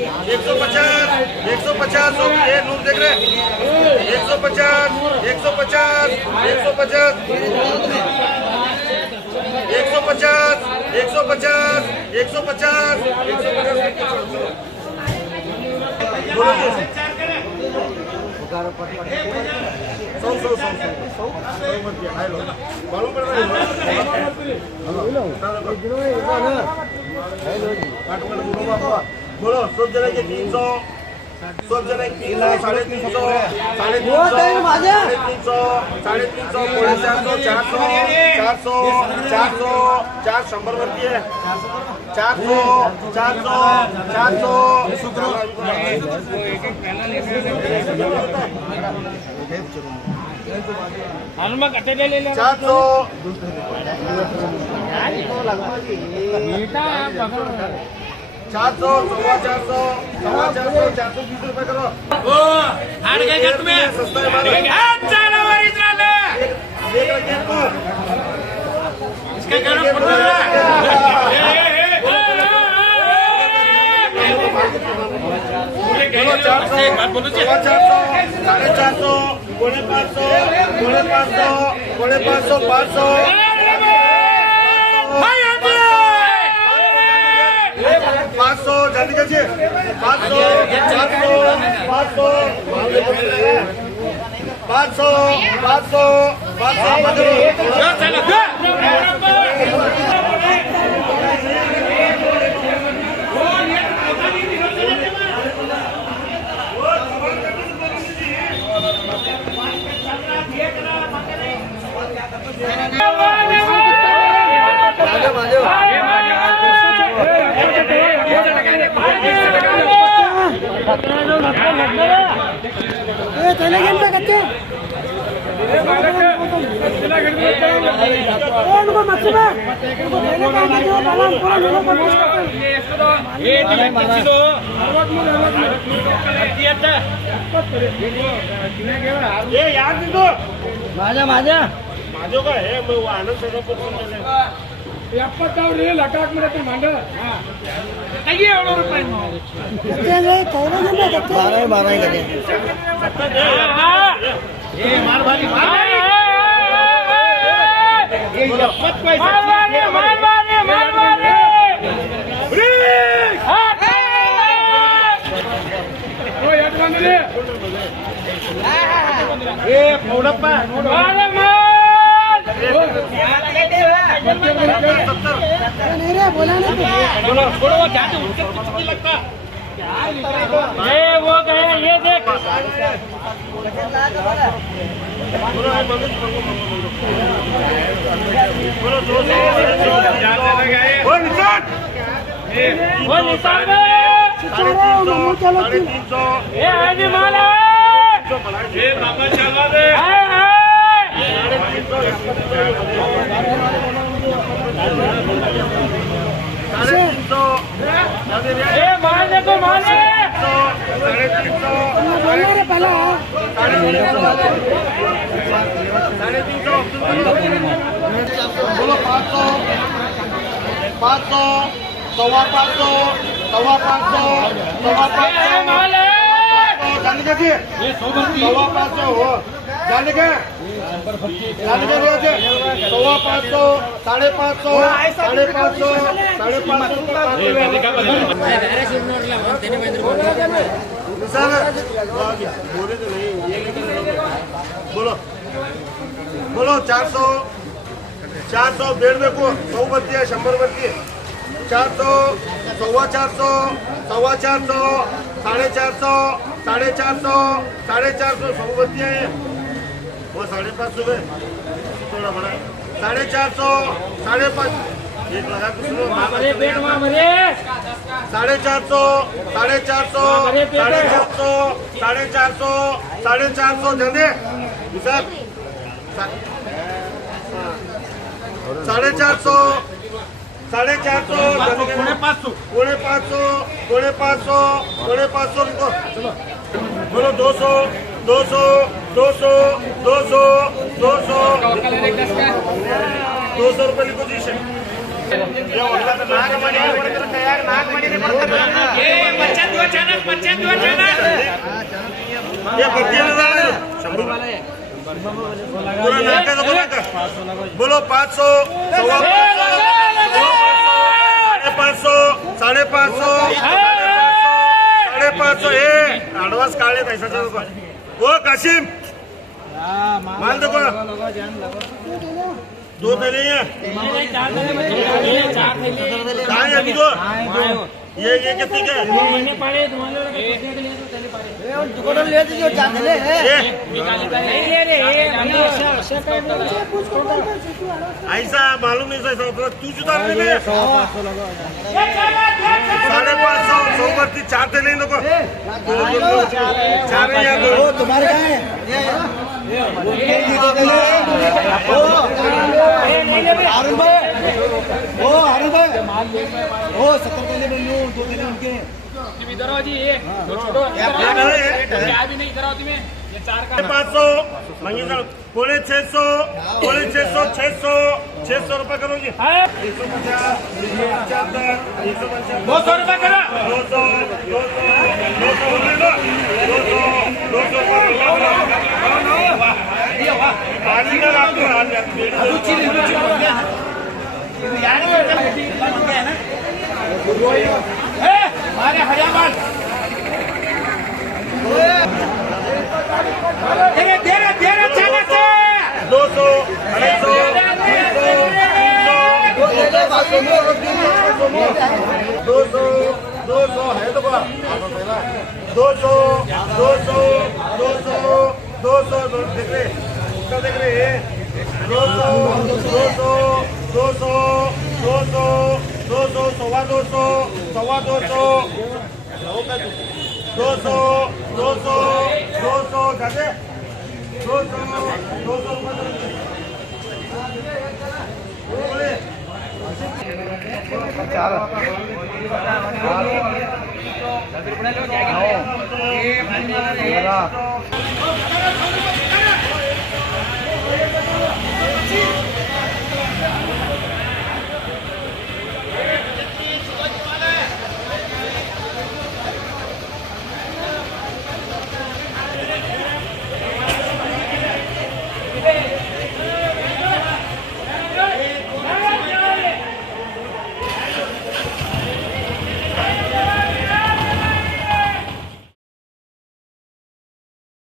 150 150 ये नूर देख रहे 150 150 150 150 150 बोलो सब जने के 300 सब जने 300 350 400 100 वरती है 400 हनुमान कटे ले ले 400 400 420 रुपए करो हार गए क्या तुम्हें सस्ता है माल इसका कारण पड़ रहा है बोलो 400 450 500 500 जल्दी कीजिए 500 ये याद नहीं तो माझा माझो का है मैं आनंद से लटाक मध्ये मांड काही एवढं रुपये 12 लगे मार भारी लगता वो गए ये देख वो निशान ये बाबा चला दे मारने को मारने 500 सवा 500 जाने का जी सवा 500 हो जाने का सवा 500 550 बोलो बोलो 400 बेड देखो 100 बत्ती है 100 बत्ती 400 सवा 400 450 450 100 बत्ती है वो 550 में थोड़ा बड़ा 450 550 एक लगा कुछ 450 जाने सर 450 रुको बोलो 200 रुपये लिखो जी नाग ये बच्चे पूरा नाका तो बोला का बोलो 500 साढ़े पाँच सौ 550 एडवांस काढले पैशाचा वो काशिम माल देखो दो थैली है कहाँ है अभी तो ये कितने के ले दीजिए चादले है ऐसा मालूम नहीं ऐसा तू जुदा में 550 100 चार थैली नको चार नहीं है तुम्हारे कहाँ है अरुण भाई ओ 70 थैली बन लो 2 थैली उनके इधर आओ जी ये छोड़ो क्या भी नहीं इधर आओ तुम्हें ये 4 का 500 मंगी साहब पौने 600 600 रुपए करो जी 200 रुपए करो 200 अरे हरियाणा तेरे चले से 200 है तो 200 देख रहे 200 सवा 200 जाते 200 रुपये